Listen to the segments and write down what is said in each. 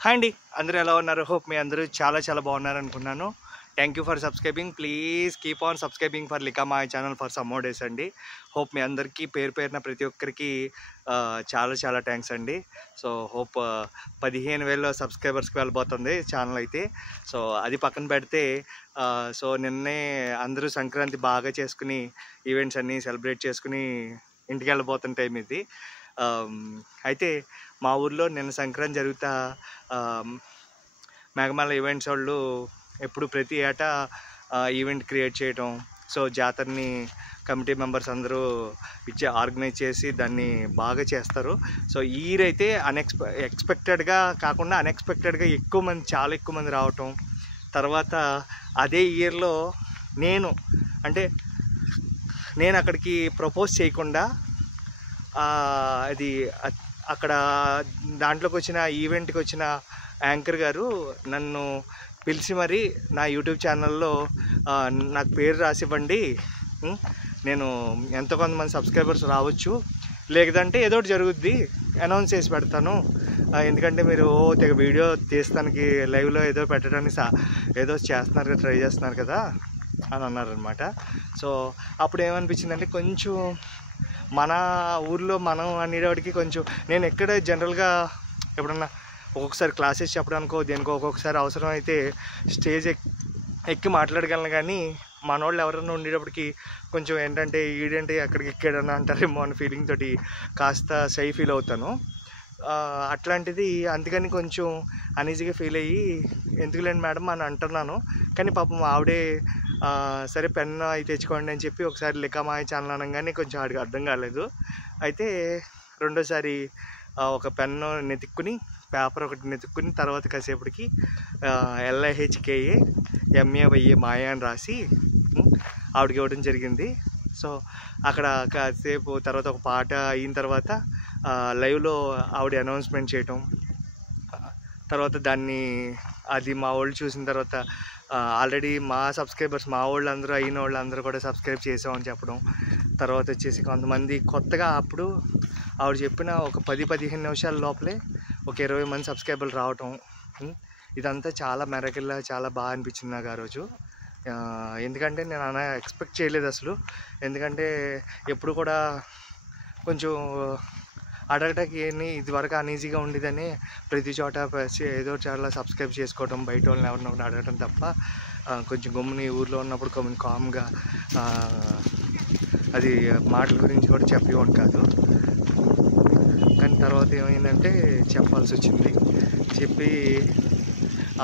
Hi అండి, అందరూ ఎలా ఉన్నారు? హోప్ మీ అందరూ చాలా బాగున్నారు అనుకున్నాను. Thank you for subscribing. Please keep on subscribing for లికా మై channel for some more days అండి. హోప్ మీ అందరికీ పేరున ప్రతి ఒక్కరికి చాలా థ్యాంక్స్ అండి. సో హోప్ 15,000 సబ్స్క్రైబర్స్కి వెళ్ళిపోతుంది ఛానల్ అయితే. సో అది పక్కన పెడితే సో నిన్నే అందరూ సంక్రాంతి బాగా చేసుకుని ఈవెంట్స్ అన్నీ సెలబ్రేట్ చేసుకుని ఇంటికి వెళ్ళిపోతున్న టైం ఇది. అయితే మా ఊర్లో నిన్న సంక్రాంతి జరుగుతా మేఘమాల ఈవెంట్స్ వాళ్ళు ఎప్పుడు ప్రతి ఏటా ఈవెంట్ క్రియేట్ చేయటం, సో జాతరని కమిటీ మెంబర్స్ అందరూ ఆర్గనైజ్ చేసి దాన్ని బాగా చేస్తారు. సో ఈ ఇయర్ అయితే ఎక్స్పెక్టెడ్గా కాకుండా అన్ఎక్స్పెక్టెడ్గా చాలా ఎక్కువ మంది రావటం, తర్వాత అదే ఇయర్లో నేను అక్కడికి ప్రపోజ్ చేయకుండా అది అక్కడ దాంట్లోకి వచ్చిన ఈవెంట్కి వచ్చిన యాంకర్ గారు నన్ను పిలిచి మరి నా యూట్యూబ్ ఛానల్లో నాకు పేరు రాసివ్వండి, నేను కొంతమంది సబ్స్క్రైబర్స్ రావచ్చు, లేదంటే ఏదో ఒకటి జరుగుద్ది, అనౌన్స్ చేసి పెడతాను, ఎందుకంటే మీరు తెగ వీడియో తీస్తానికి లైవ్లో ఏదో పెట్టడానికి ఏదో ట్రై చేస్తున్నారు కదా అని అన్నారనమాట. సో అప్పుడు ఏమనిపించిందంటే, కొంచెం మన ఊర్లో మనం అనేవాడికి కొంచెం నేను ఎక్కడ జనరల్గా ఎప్పుడన్నా ఒక్కొక్కసారి క్లాసెస్ చెప్పడానికో దేనికో ఒక్కొక్కసారి అవసరం అయితే స్టేజ్ ఎక్కి మాట్లాడగలను, కానీ మనోళ్ళు ఎవరైనా ఉండేటప్పటికి కొంచెం ఏంటంటే ఈడేంటి ఎక్కడికి ఎక్కాడని అంటారేమో అని ఫీలింగ్ తోటి కాస్త షై ఫీల్ అవుతాను. అట్లాంటిది అందుకని కొంచెం అనీజీగా ఫీల్ అయ్యి ఎందుకులేండి మేడం అని అంటున్నాను. కానీ పాపం ఆవిడే సరే పెన్ను అయితే తెచ్చుకోండి అని చెప్పి ఒకసారి లికా మై ఛానల్ అనగానే కొంచెం ఆడికి అర్థం కాలేదు. అయితే రెండోసారి ఒక పెన్ను నెతుక్కుని పేపర్ ఒకటి నెతుక్కుని తర్వాత కాసేపటికి LIHKA MAYA మాయా అని రాసి ఆవిడకి ఇవ్వడం జరిగింది. సో అక్కడ కాసేపు తర్వాత ఒక పాట అయిన తర్వాత లైవ్లో ఆవిడ అనౌన్స్మెంట్ చేయటం, తర్వాత దాన్ని అది మా వాళ్ళు చూసిన తర్వాత ఆల్రెడీ మా సబ్స్క్రైబర్స్ మా వాళ్ళందరూ అయిన వాళ్ళందరూ కూడా సబ్స్క్రైబ్ చేసామని చెప్పడం, తర్వాత వచ్చేసి కొంతమంది కొత్తగా అప్పుడు ఆవిడ చెప్పిన ఒక 10-15 నిమిషాల లోపలే ఒక 20 మంది సబ్స్క్రైబర్లు రావటం, ఇదంతా చాలా మెరకిల్లా చాలా బాగా అనిపించింది నాకు ఆ రోజు. ఎందుకంటే నేను అలా ఎక్స్పెక్ట్ చేయలేదు అసలు. ఎందుకంటే ఎప్పుడు కూడా కొంచెం అడగటానికి ఇదివరకు అనీజీగా ఉండేదని ప్రతి చోట ఏదో చాలా సబ్స్క్రైబ్ చేసుకోవడం, బయట వాళ్ళని ఎవరినొకటి అడగటం తప్ప కొంచెం గమ్ముని ఊర్లో ఉన్నప్పుడు కొంచెం కామ్గా అది మాటల గురించి కూడా చెప్పేవాడు కాదు. కానీ తర్వాత ఏమైందంటే చెప్పాల్సి వచ్చింది. చెప్పి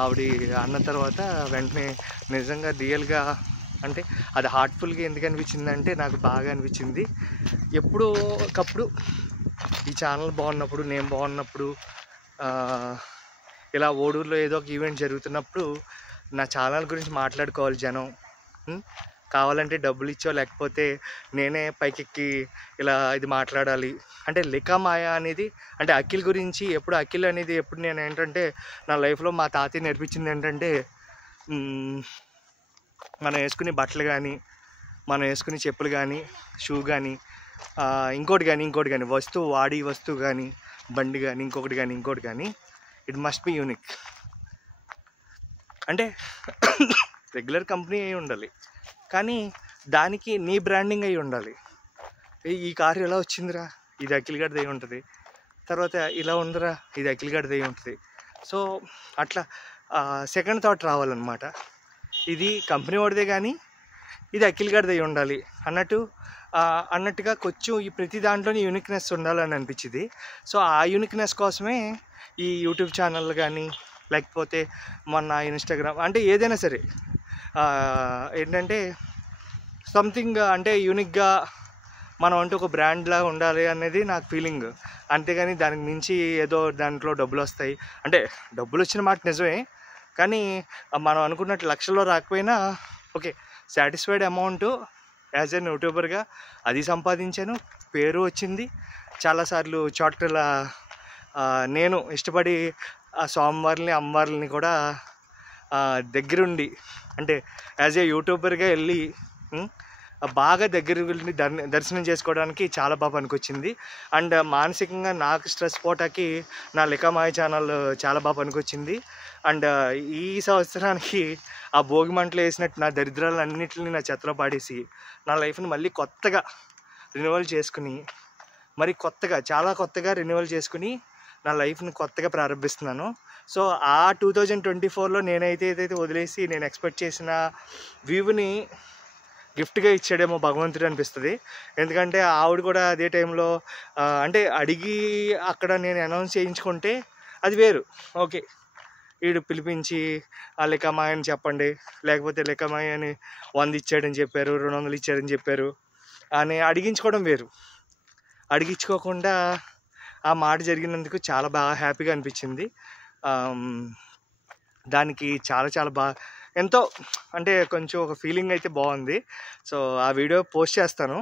ఆవిడ అన్న తర్వాత వెంటనే నిజంగా రియల్గా అంటే అది హార్ట్ఫుల్గా ఎందుకు అనిపించిందంటే నాకు బాగా అనిపించింది. ఎప్పుడో ఒకప్పుడు ఈ ఛానల్ బాగున్నప్పుడు, నేను బాగున్నప్పుడు, ఇలా ఓడూరులో ఏదో ఒక ఈవెంట్ జరుగుతున్నప్పుడు నా ఛానల్ గురించి మాట్లాడుకోవాలి జనం. కావాలంటే డబ్బులు ఇచ్చో లేకపోతే నేనే పైకెక్కి ఇలా ఇది మాట్లాడాలి. అంటే లికా మాయా అనేది అంటే అఖిల్ గురించి ఎప్పుడు అఖిల్ అనేది ఎప్పుడు నేను ఏంటంటే నా లైఫ్లో మా తాతయ్య నేర్పించింది ఏంటంటే, మనం వేసుకునే బట్టలు కానీ, మనం వేసుకునే చెప్పులు కానీ, షూ కానీ, ఇంకోటి కానీ వాడి వస్తువు కానీ, బండి కానీ, ఇంకోటి కానీ ఇట్ మస్ట్ బి యూనిక్. అంటే రెగ్యులర్ కంపెనీ అయి ఉండాలి, కానీ దానికి నీ బ్రాండింగ్ అయి ఉండాలి. ఈ కారు ఎలా వచ్చిందిరా, ఇది అఖిల్ గారిది అయి ఉంటుంది, తర్వాత ఇలా ఉందిరా, ఇది అఖిల్ గారిది అయి ఉంటుంది. సో అట్లా సెకండ్ థాట్ రావాలన్నమాట, ఇది కంపెనీ వాడిదే కానీ ఇది అఖిల్ గారిది అయి ఉండాలి అన్నట్టుగా కొంచెం ఈ ప్రతి దాంట్లోని యూనిక్నెస్ ఉండాలని అనిపించింది. సో ఆ యూనిక్నెస్ కోసమే ఈ యూట్యూబ్ ఛానల్ కానీ లేకపోతే మన ఇన్స్టాగ్రామ్ అంటే ఏదైనా సరే ఏంటంటే సంథింగ్ అంటే యూనిక్గా మనం అంటే ఒక బ్రాండ్లా ఉండాలి అనేది నాకు ఫీలింగ్. అంతేగాని దానికి మించి ఏదో దాంట్లో డబ్బులు వస్తాయి అంటే డబ్బులు వచ్చిన మాట నిజమే, కానీ మనం అనుకున్నట్టు లక్షల్లో రాకపోయినా okay satisfied amount as an యూట్యూబర్గా అది సంపాదించాను, పేరు వచ్చింది. చాలాసార్లు చోట్ల నేను ఇష్టపడి ఆ స్వామివారిని అమ్మవారిని కూడా దగ్గరుండి అంటే యాజ్ ఏ యూట్యూబర్గా వెళ్ళి బాగా దగ్గరికి వెళ్ళి దర్శనం చేసుకోవడానికి చాలా బాగా పనికొచ్చింది. అండ్ మానసికంగా నాకు స్ట్రెస్ పోటాకి నా లికామాయ ఛానల్ చాలా బాగా పనికొచ్చింది. అండ్ ఈ సంవత్సరానికి ఆ భోగి మంటలు వేసినట్టు నా దరిద్రాలన్నింటినీ నా చెత్తలో పాడేసి నా లైఫ్ని మళ్ళీ కొత్తగా రెన్యువల్ చేసుకుని చాలా కొత్తగా రెన్యువల్ చేసుకుని నా లైఫ్ని కొత్తగా ప్రారంభిస్తున్నాను. సో ఆ 2024లో ఏదైతే వదిలేసి నేను ఎక్స్పెక్ట్ చేసిన వ్యూని గిఫ్ట్గా ఇచ్చాడేమో భగవంతుడు అనిపిస్తుంది. ఎందుకంటే ఆవిడ కూడా అదే టైంలో అంటే అడిగి అక్కడ నేను అనౌన్స్ చేయించుకుంటే అది వేరు. ఓకే, వీడు పిలిపించి ఆ లికామాయ అని చెప్పండి, లేకపోతే లికామాయ అని 100 ఇచ్చాడని చెప్పారు, 200 ఇచ్చాడని చెప్పారు అని అడిగించుకోవడం వేరు. అడిగించుకోకుండా ఆ మాట జరిగినందుకు చాలా బాగా హ్యాపీగా అనిపించింది. దానికి చాలా బాగా ఎంతో అంటే కొంచెం ఒక ఫీలింగ్ అయితే బాగుంది. సో ఆ వీడియో పోస్ట్ చేస్తాను.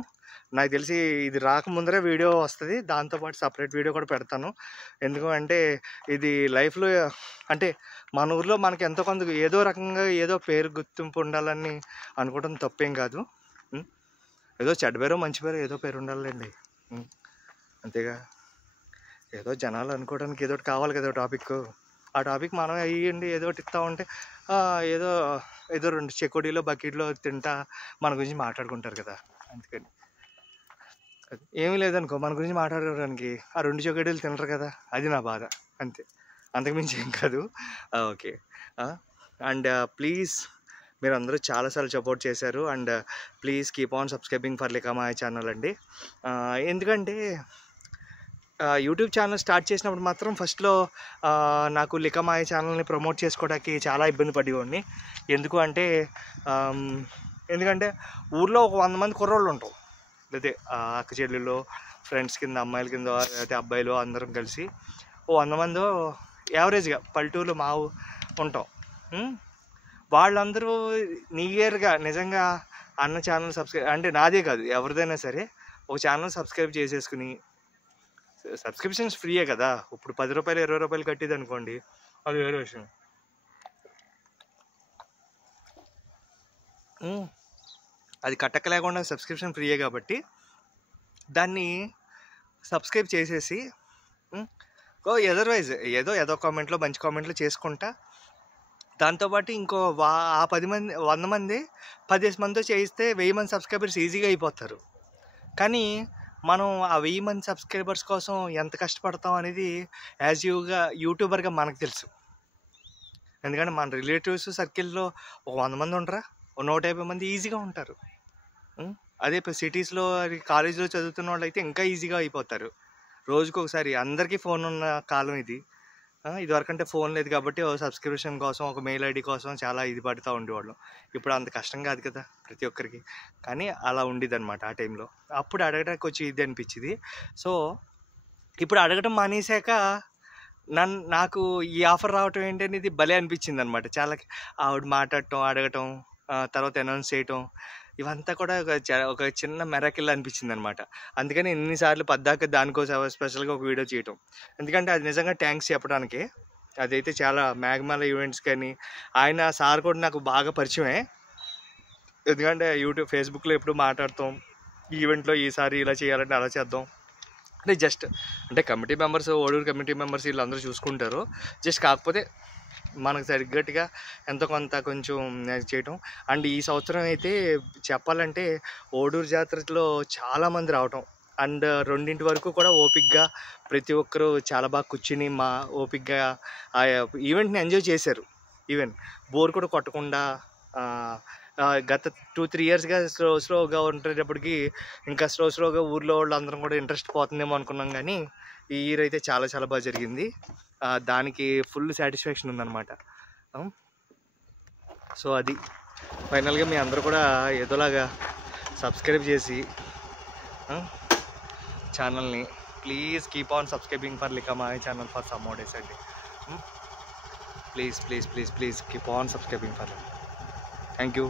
నాకు తెలిసి ఇది రాకముందరే వీడియో వస్తుంది, దాంతోపాటు సపరేట్ వీడియో కూడా పెడతాను. ఎందుకంటే ఇది లైఫ్లో అంటే మన ఊర్లో మనకి ఎంతో కొంత ఏదో రకంగా ఏదో పేరు గుర్తింపు ఉండాలని అనుకోవడం తప్పేం కాదు. ఏదో చెడ్డ పేరు మంచి పేరు ఏదో పేరు ఉండాలండి, అంతేగా. ఏదో జనాలు అనుకోవడానికి ఏదో కావాలి కదా టాపిక్. ఆ టాపిక్ మనం అయ్యండి ఏదో ఒకటి ఇస్తా ఉంటే ఏదో 2 చెకోడీలో బకెట్లో తింటా మన గురించి మాట్లాడుకుంటారు కదా. అందుకని ఏమీ లేదనుకో మన గురించి మాట్లాడుకోవడానికి ఆ 2 చెకోడీలు తినరు కదా, అది నా బాధ, అంతే, అంతకుమించి ఏం కాదు. ఓకే. అండ్ ప్లీజ్ మీరు అందరూ చాలాసార్లు సపోర్ట్ చేశారు. And please keep on subscribing for లికామాయ ఛానల్ అండి. ఎందుకంటే యూట్యూబ్ ఛానల్ స్టార్ట్ చేసినప్పుడు మాత్రం ఫస్ట్లో నాకు లికామాయ ఛానల్ని ప్రమోట్ చేసుకోవడానికి చాలా ఇబ్బంది పడేవాడిని. ఎందుకంటే ఊర్లో ఒక 100 మంది కుర్రోళ్ళు ఉంటాం, లేకపోతే అక్క చెల్లెళ్ళు, ఫ్రెండ్స్ కింద అమ్మాయిల కింద లేకపోతే అబ్బాయిలు అందరం కలిసి ఓ 100 మందో యావరేజ్గా పల్లెటూరులో మా ఉంటాం. వాళ్ళందరూ నియర్గా నిజంగా అన్న ఛానల్ సబ్స్క్రైబ్ అంటే నాదే కాదు ఎవరిదైనా సరే ఒక ఛానల్ సబ్స్క్రైబ్ చేసేసుకుని, సబ్స్క్రిప్షన్స్ ఫ్రీయే కదా, ఇప్పుడు 10 రూపాయలు 20 రూపాయలు కట్టేది అనుకోండి, అది వేరే విషయం. అది కట్టక లేకుండా సబ్స్క్రిప్షన్ ఫ్రీయే కాబట్టి దాన్ని సబ్స్క్రైబ్ చేసేసి అదర్వైజ్ ఏదో కామెంట్లో మంచి కామెంట్లు చేసుకుంటా, దాంతోపాటు ఇంకో ఆ 100 మంది 10 మందితో చేయిస్తే 1000 మంది సబ్స్క్రైబర్స్ ఈజీగా అయిపోతారు. కానీ మనం ఆ 1000 మంది సబ్స్క్రైబర్స్ కోసం ఎంత కష్టపడతాం అనేది యూట్యూబర్గా మనకు తెలుసు. ఎందుకంటే మన రిలేటివ్స్ సర్కిల్లో ఒక 100 మంది ఉండరా, 150 మంది ఈజీగా ఉంటారు. అదే సిటీస్లో కాలేజీలో చదువుతున్న వాళ్ళు అయితే ఇంకా ఈజీగా అయిపోతారు. రోజుకొకసారి అందరికీ ఫోన్ ఉన్న కాలం ఇది. ఇదివరకంటే ఫోన్ లేదు కాబట్టి సబ్స్క్రిప్షన్ కోసం ఒక మెయిల్ ఐడి కోసం చాలా ఇది పడుతూ ఉండేవాళ్ళం. ఇప్పుడు అంత కష్టం కాదు కదా ప్రతి ఒక్కరికి, కానీ అలా ఉండేది అనమాట ఆ టైంలో. అప్పుడు అడగడానికి వచ్చి ఇది అనిపించింది. సో ఇప్పుడు అడగడం మానేశాక నాకు ఈ ఆఫర్ రావటం ఏంటనేది భలే అనిపించింది అనమాట. చాలా ఆవిడ మాట్లాడటం, అడగటం, తర్వాత అనౌన్స్ చేయటం, ఇవంతా కూడా ఒక చిన్న మెరాకిల్ అనిపించింది అనమాట. అందుకని ఎన్నిసార్లు పద్దాక దానికోసం స్పెషల్గా ఒక వీడియో చేయటం. ఎందుకంటే అది నిజంగా థ్యాంక్స్ చెప్పడానికి. అదైతే చాలా మ్యాగ్మాల ఈవెంట్స్ కానీ ఆయన సార్ కూడా నాకు బాగా పరిచయమే. ఎందుకంటే ఫేస్బుక్లో ఎప్పుడు మాట్లాడతాం, ఈవెంట్లో ఈసారి ఇలా చేయాలంటే అలా చేద్దాం అంటే జస్ట్ అంటే కమిటీ మెంబర్స్, ఓడూరు కమిటీ మెంబర్స్ వీళ్ళందరూ చూసుకుంటారు. జస్ట్ కాకపోతే మనకు సరిగ్గట్టుగా ఎంతో కొంత కొంచెం చేయటం. అండ్ ఈ సంవత్సరం అయితే చెప్పాలంటే ఓడూరు జాతరలో చాలామంది రావటం, అండ్ 2 వరకు కూడా ఓపిక్గా ప్రతి ఒక్కరూ చాలా బాగా కూర్చుని ఓపిక్గా ఆ ఈవెంట్ని ఎంజాయ్ చేశారు. ఈవెన్ బోర్ కూడా కొట్టకుండా గత 2-3 ఇయర్స్గా స్లోగా ఉండేటప్పటికి ఇంకా స్లోగా ఊర్లో వాళ్ళు అందరం కూడా ఇంట్రెస్ట్ పోతుందేమో అనుకున్నాం. కానీ ఈ ఇయర్ అయితే చాలా బాగా జరిగింది. దానికి ఫుల్ సాటిస్ఫాక్షన్ ఉందన్నమాట. సో అది ఫైనల్గా మీ అందరూ కూడా ఏదోలాగా సబ్స్క్రైబ్ చేసి ఛానల్ని please keep on subscribing for లికామాయ channel for some more days అండి. Please keep on subscribing for. Thank you.